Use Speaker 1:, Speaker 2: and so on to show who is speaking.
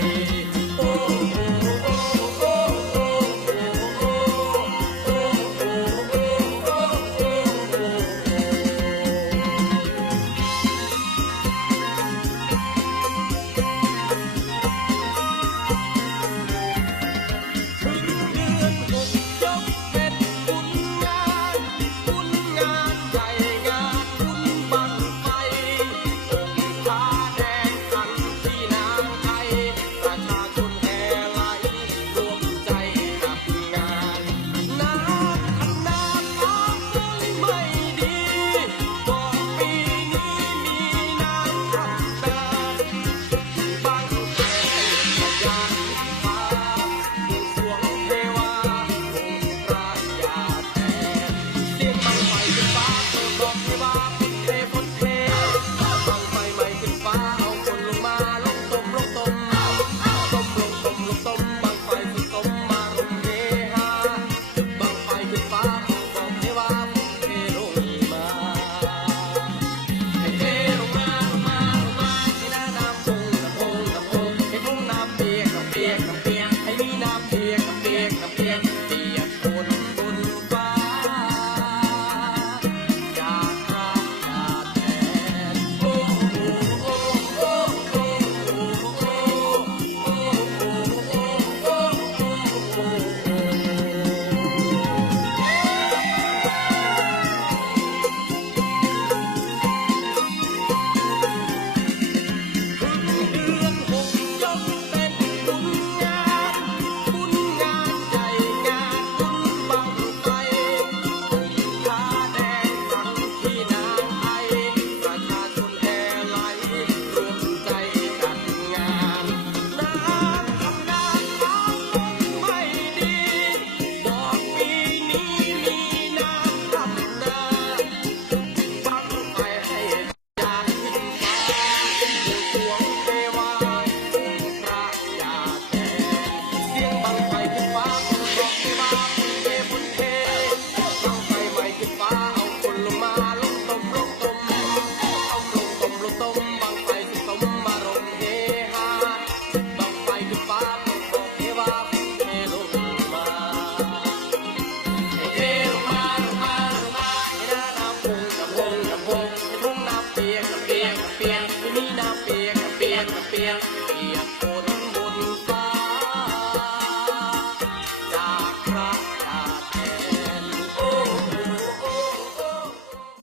Speaker 1: Bye.